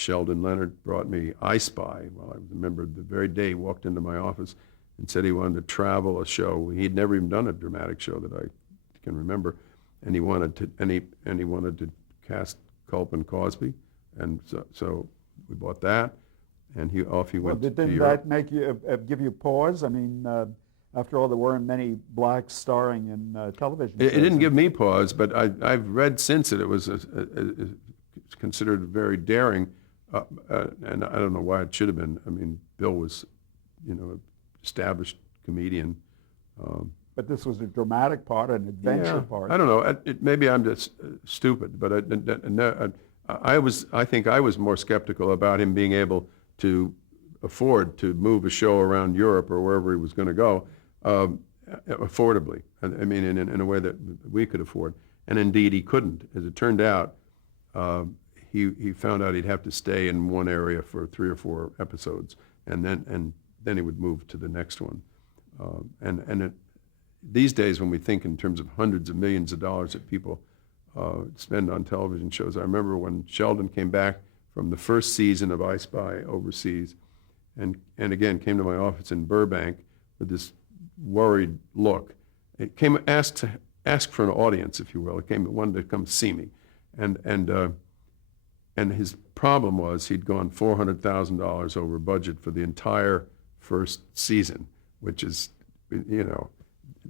Sheldon Leonard brought me I Spy. Well, I remember the very day he walked into my office and said he wanted to travel a show. He'd never even done a dramatic show that I can remember, and he wanted to cast Culp and Cosby, and so we bought that, and off he went to Didn't Europe. that make you give you pause? I mean, after all, there weren't many blacks starring in television It shows. didn't give me pause, but I've read since that it was considered very daring, and I don't know why it should have been. I mean, Bill was, an established comedian. But this was a dramatic part, an adventure part. I don't know. Maybe I'm just stupid, but I think I was more skeptical about him being able to afford to move a show around Europe or wherever he was going to go affordably. I mean, in a way that we could afford. And indeed, he couldn't. As it turned out, he found out he'd have to stay in one area for 3 or 4 episodes, and then he would move to the next one. These days, when we think in terms of hundreds of millions of dollars that people spend on television shows, I remember when Sheldon came back from the first season of I Spy overseas, and again came to my office in Burbank with this worried look. It came ask for an audience, if you will. It wanted to come see me, and his problem was he'd gone $400,000 over budget for the entire first season, which is,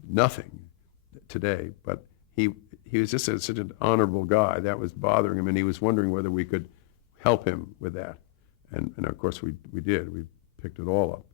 nothing today. But he was just such an honorable guy. That was bothering him, and he was wondering whether we could help him with that. And of course we did. We picked it all up.